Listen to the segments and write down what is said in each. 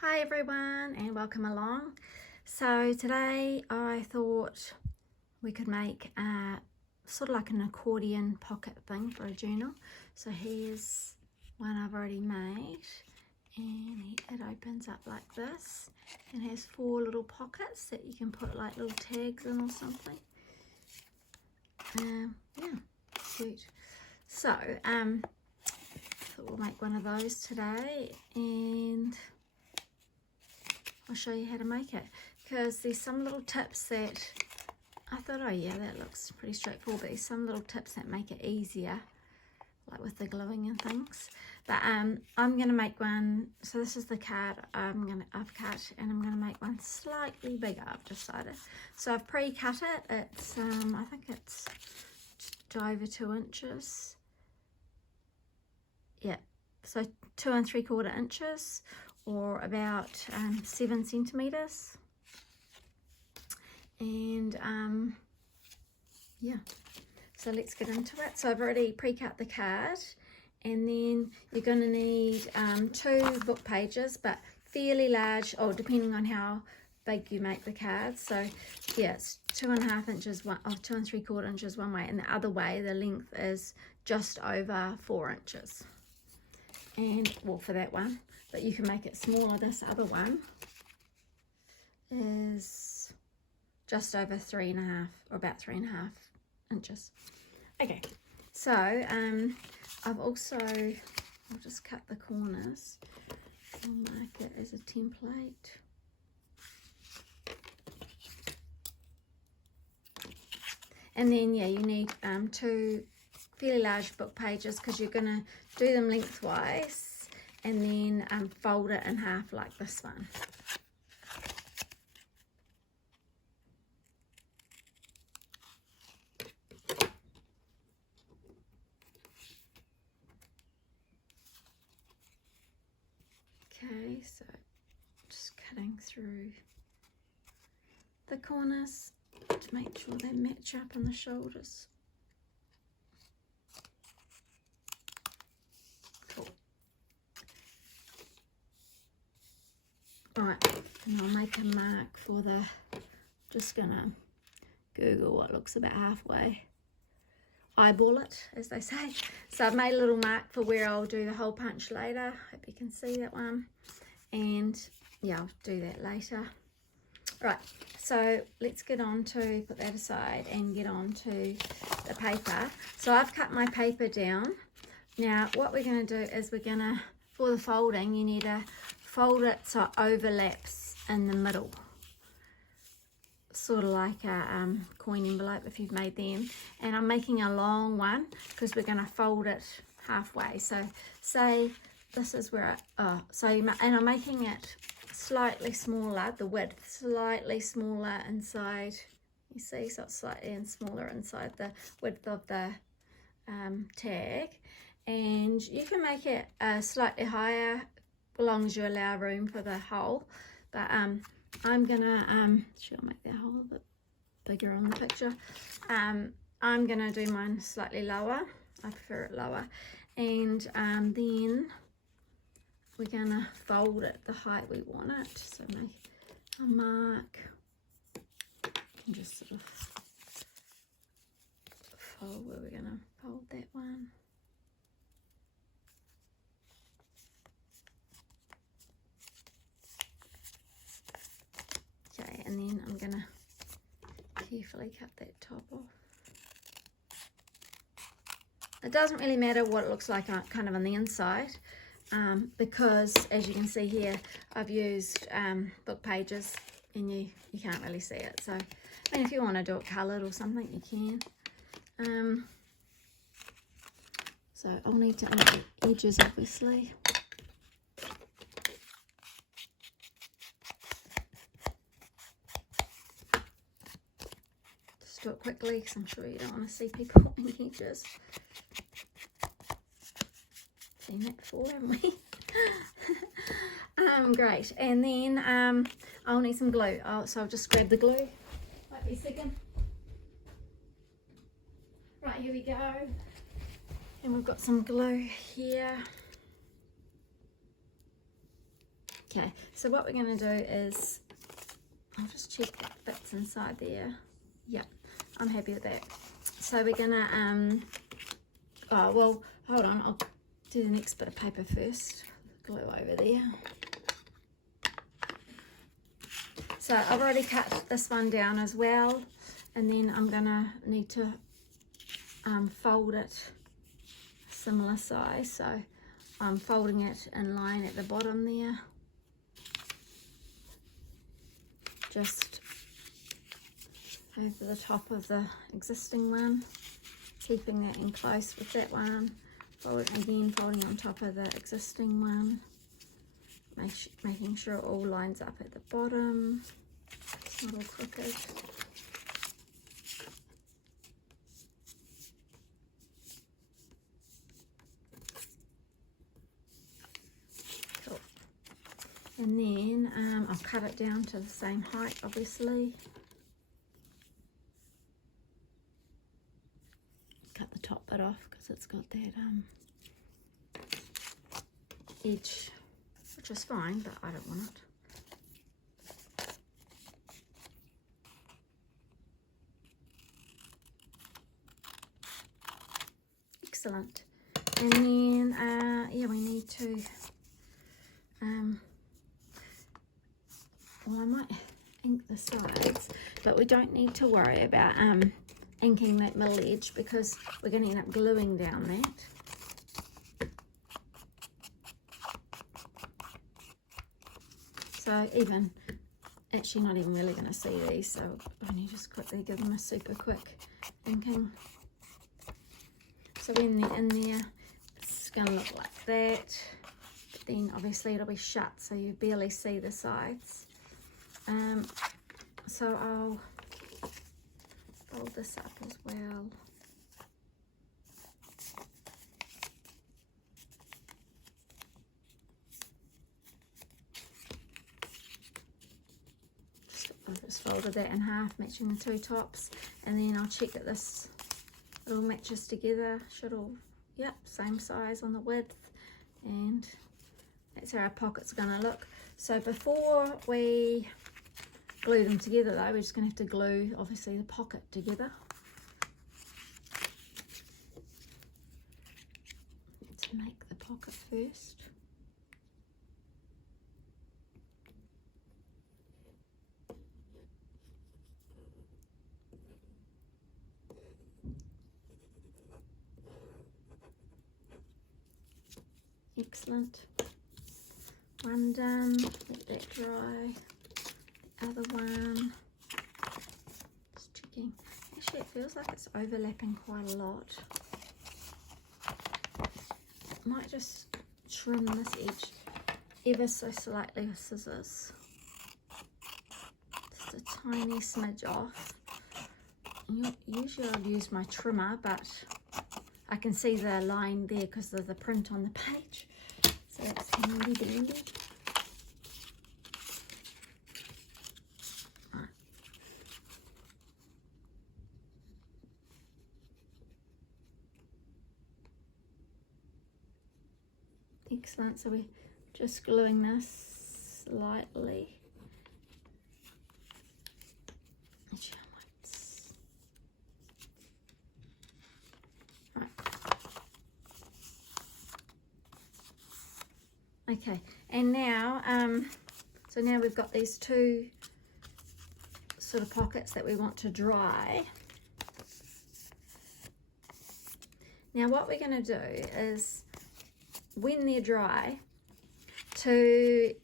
Hi everyone and welcome along. So today I thought we could make a sort of like an accordion pocket thing for a journal. So here's one I've already made, and it opens up like this and has 4 little pockets that you can put like little tags in or something. Yeah, cute. So I thought we'll make one of those today, and I'll show you how to make it, because there's some little tips that I thought, oh yeah, that looks pretty straightforward, but there's some little tips that make it easier, like with the gluing and things. But I'm gonna make one. So this is the card I've cut, and I'm gonna make one slightly bigger. I've decided. So I've pre-cut it. It's I think it's just over 2 inches. Yeah, so 2 3/4 inches, or about 7 centimeters. And yeah, so let's get into it. So I've already pre-cut the card, and then you're going to need 2 book pages, but fairly large, or depending on how big you make the card. So yeah, it's 2.5 inches, 2 3/4 inches one way, and the other way the length is just over 4 inches. And well, for that one, but you can make it smaller. This other one is just over 3.5, or about 3.5 inches. Okay, so I've also, I'll just cut the corners and mark it as a template. And then yeah, you need 2 fairly large book pages, because you're gonna do them lengthwise and then fold it in half like this one. Okay, so just cutting through the corners to make sure they match up on the shoulders. Cool. Right, and I'll make a mark for the, just gonna Google what looks about halfway. Eyeball it, as they say. So I've made a little mark for where I'll do the hole punch later. Hope you can see that one. And yeah, I'll do that later. Right, so let's get on to, put that aside and get on to the paper. So I've cut my paper down. Now what we're going to do is we're going to, for the folding, you need to fold it so it overlaps in the middle. Sort of like a coin envelope if you've made them. And I'm making a long one because we're going to fold it halfway. So say this is where and I'm making it slightly smaller, the width slightly smaller inside, you see, so it's slightly smaller inside the width of the tag. And you can make it slightly higher as long as you allow room for the hole. But I'm gonna should I make that hole a bit bigger on the picture. I'm gonna do mine slightly lower. I prefer it lower. And then we're gonna fold it the height we want it. So make a mark and just sort of fold where we're gonna fold that one. Okay, and then I'm gonna carefully cut that top off. It doesn't really matter what it looks like kind of on the inside, because as you can see here, I've used book pages, and you can't really see it. So I mean, if you want to do it coloured or something, you can. So I'll need to make the edges, obviously. Do it quickly, because I'm sure you don't want to see people in edges. Seen that before, haven't we? Great. And then I'll need some glue. So I'll just grab the glue. Might be a second. Right, here we go. And we've got some glue here. Okay, so what we're going to do is, I'll just check that fits inside there. Yep, I'm happy with that. So we're going to, oh, well, hold on, I'll do the next bit of paper first. Glue over there. So I've already cut this one down as well, and then I'm going to need to fold it similar size. So I'm folding it in line at the bottom there. Just over the top of the existing one, keeping it in close with that one. Fold it again, folding on top of the existing one. Making sure it all lines up at the bottom. It's not all crooked. Cool. And then I'll cut it down to the same height, obviously. Cut the top bit off because it's got that edge, which is fine, but I don't want it. Excellent. And then yeah, we need to well, I might ink the sides, but we don't need to worry about inking that middle edge because we're going to end up gluing down that. So even, actually not even really going to see these, so I only just quickly give them a super quick inking. So when they're in there, it's going to look like that. But then obviously it'll be shut, so you barely see the sides. So I'll fold this up as well. I've just folded that in half, matching the two tops, and then I'll check that this all matches together. Should all, yep, same size on the width, and that's how our pocket's going to look. So before we glue them together though, we're just going to have to glue obviously the pocket together. To make the pocket first. Excellent. One done, let that dry. Other one, just checking. Actually, it feels like it's overlapping quite a lot. Might just trim this edge ever so slightly with scissors. Just a tiny smidge off. Usually I'd use my trimmer, but I can see the line there because of the print on the page. So that's handy dandy. Excellent, so we're just gluing this slightly. Right. Okay, and now, so now we've got these two sort of pockets that we want to dry. Now what we're going to do is, when they're dry, to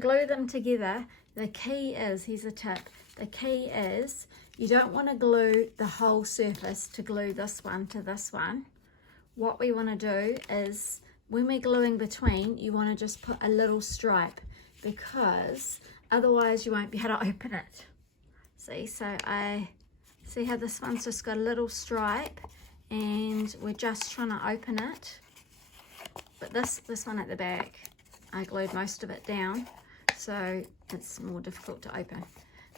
glue them together, the key is, here's a tip, the key is you don't want to glue the whole surface to glue this one to this one. What we want to do is, when we're gluing between, you want to just put a little stripe, because otherwise you won't be able to open it. See, so I see how this one's just got a little stripe, and we're just trying to open it. But this one at the back, I glued most of it down, so it's more difficult to open.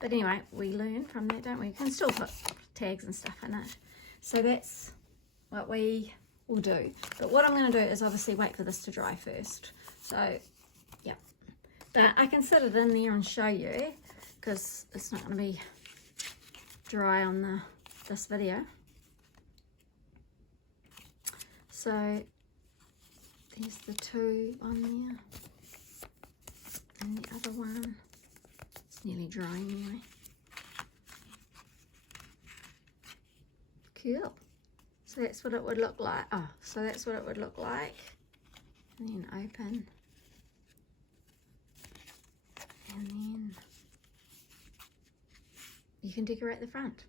But anyway, we learn from that, don't we? You can still put tags and stuff in it. So that's what we will do. But what I'm going to do is obviously wait for this to dry first. So, yeah. But I can sit it in there and show you because it's not going to be dry on this video. So there's the two on there, and the other one, it's nearly dry anyway. Cool. So that's what it would look like. Oh, so that's what it would look like. And then open. And then you can decorate the front.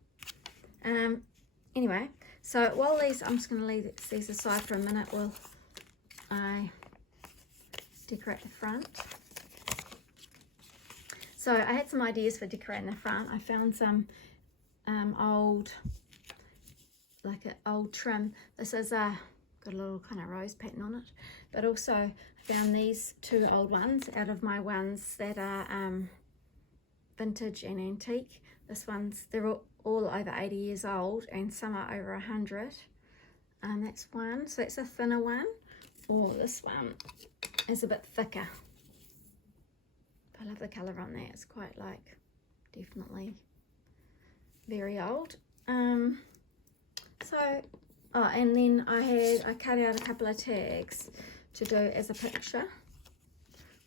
Anyway, so while these, I'm just going to leave these aside for a minute while I decorate the front. So I had some ideas for decorating the front. I found some old, like an old trim. This is got a little kind of rose pattern on it, but also I found these two old ones out of my ones that are vintage and antique. This one's, they're all over 80 years old, and some are over 100. That's one, so that's a thinner one, or this one is a bit thicker. I love the colour on that. It's quite like, definitely very old. So, oh, and then I cut out a couple of tags to do as a picture.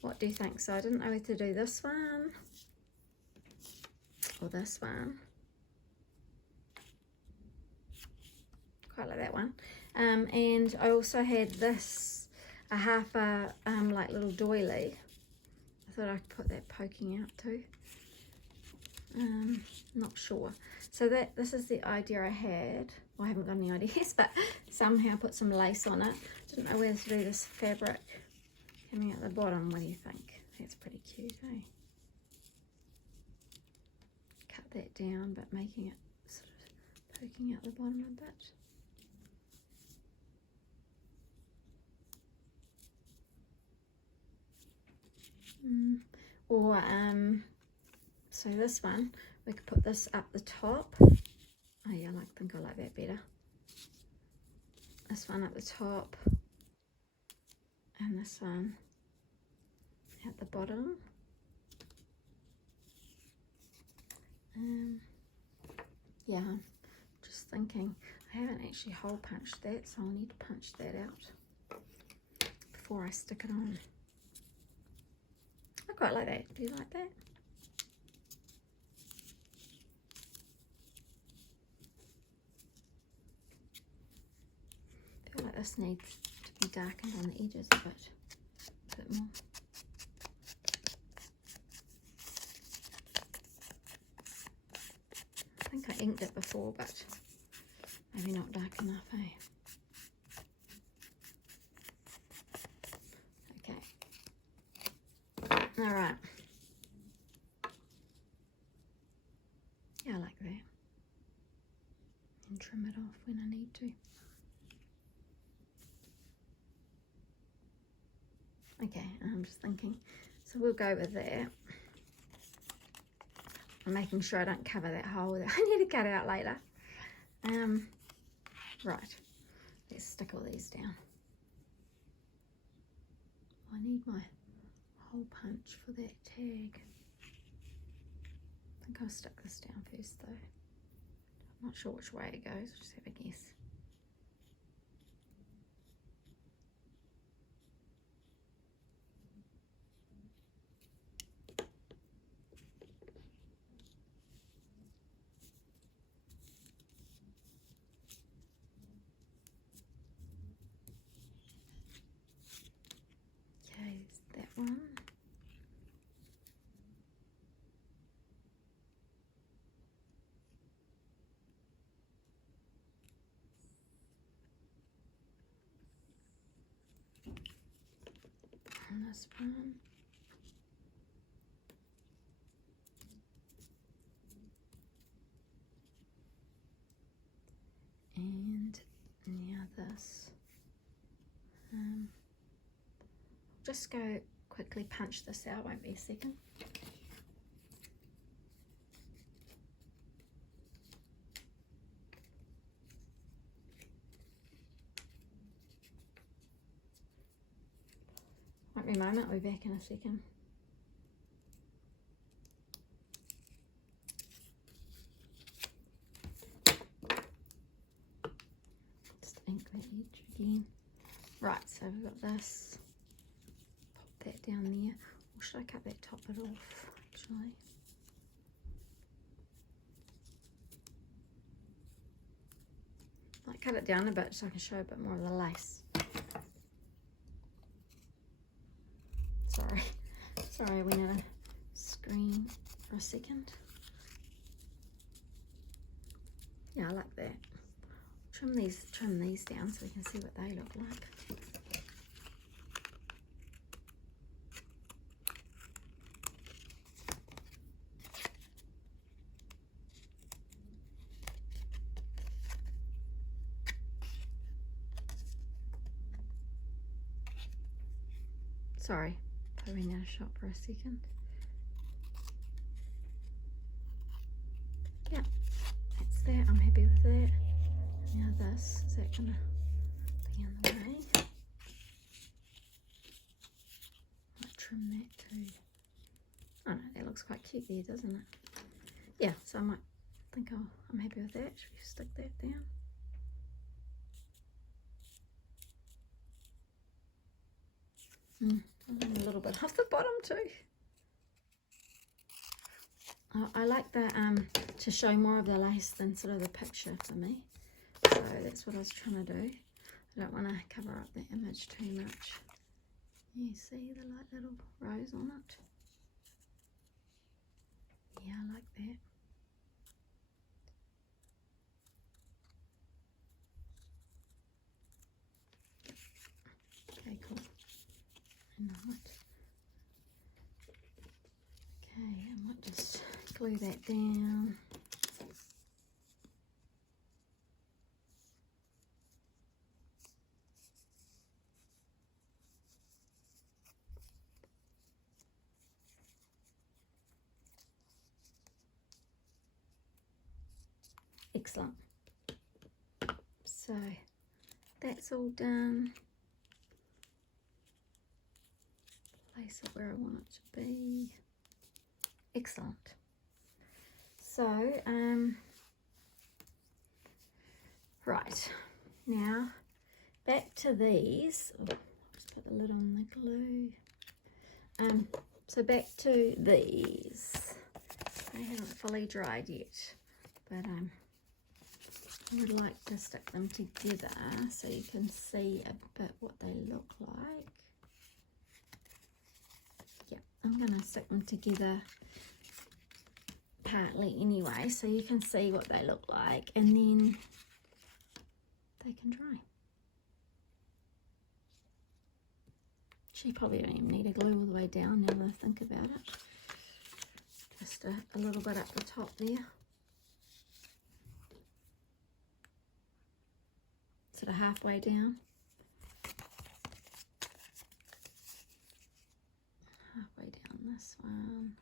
What do you think? So I didn't know whether to do this one or this one. Quite like that one. And I also had this, a half a like little doily. I thought I could put that poking out too. Not sure. So this is the idea I had. Well, I haven't got any ideas, but somehow put some lace on it. Didn't know whether to do this fabric coming out the bottom. What do you think? That's pretty cute, eh? Cut that down, but making it sort of poking out the bottom a bit. Or so this one, we could put this up the top. Oh yeah, I think I like that better. This one at the top, and this one at the bottom. Yeah, just thinking, I haven't actually hole punched that, so I'll need to punch that out before I stick it on. I quite like that. Do you like that? I feel like this needs to be darkened on the edges a bit more. I think I inked it before, but maybe not dark enough, eh? All right. Yeah, I like that. And trim it off when I need to. Okay, I'm just thinking. So we'll go with that. I'm making sure I don't cover that hole that I need to cut out later. Right. Let's stick all these down. I need my hole punch for that tag. I think I'll stick this down first though. I'm not sure which way it goes, just have a guess. Okay, that one. And this one. And now this. Just go quickly punch this out, won't be a second. Won't be a moment, I'll be back in a second. again. Right, so we've got this. Pop that down there. Or should I cut that top bit off, actually? Cut it down a bit so I can show a bit more of the lace. Sorry, I went in a screen for a second. Yeah, I like that. Trim these down so we can see what they look like. Sorry, I ran out of shot for a second. Yeah, that's that. I'm happy with that. Now this, is that gonna be in the way? Might trim that too. Oh no, that looks quite cute there, doesn't it? Yeah, so I might think I'm happy with that. Should we stick that down? A little bit off the bottom too. I like the to show more of the lace than sort of the picture for me. So that's what I was trying to do. I don't want to cover up the image too much. You see the like little rose on it? Yeah, I like that. Okay, cool. And I might, okay, I might just glue that down. Excellent. So that's all done. Place it where I want it to be. Excellent. So right, now back to these. Oh, just put the lid on the glue. So back to these. They haven't fully dried yet, but I would like to stick them together so you can see a bit what they look like. Yeah, I'm going to stick them together partly anyway so you can see what they look like, and then they can dry. She probably don't even need to glue all the way down now that I think about it. Just a little bit up the top there. Sort of halfway down. Halfway down this one.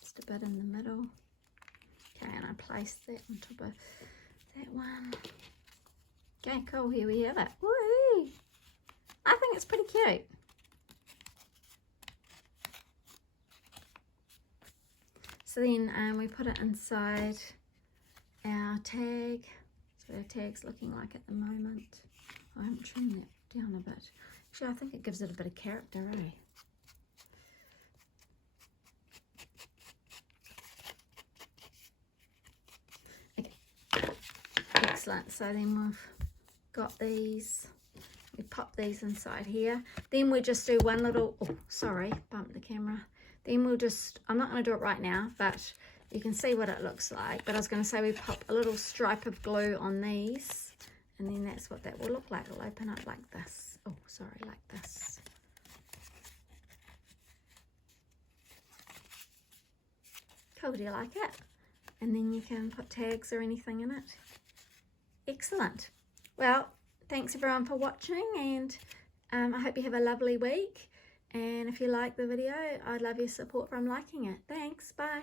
Just a bit in the middle. Okay, and I place that on top of that one. Okay, cool, here we have it. Woohoo! I think it's pretty cute. So then we put it inside our tag. So our tag's looking like at the moment. I haven't trimmed that down a bit. Actually, I think it gives it a bit of character, eh? Okay. Excellent. So then we've got these. We pop these inside here. Then we just do one little, oh, sorry, bumped the camera. Then we'll just, I'm not going to do it right now, but you can see what it looks like. But I was going to say we pop a little stripe of glue on these, and then that's what that will look like. It'll open up like this. Oh, sorry, like this. Cool, do you like it? And then you can put tags or anything in it. Excellent. Well, thanks everyone for watching, and I hope you have a lovely week. And if you like the video, I'd love your support from liking it. Thanks, bye.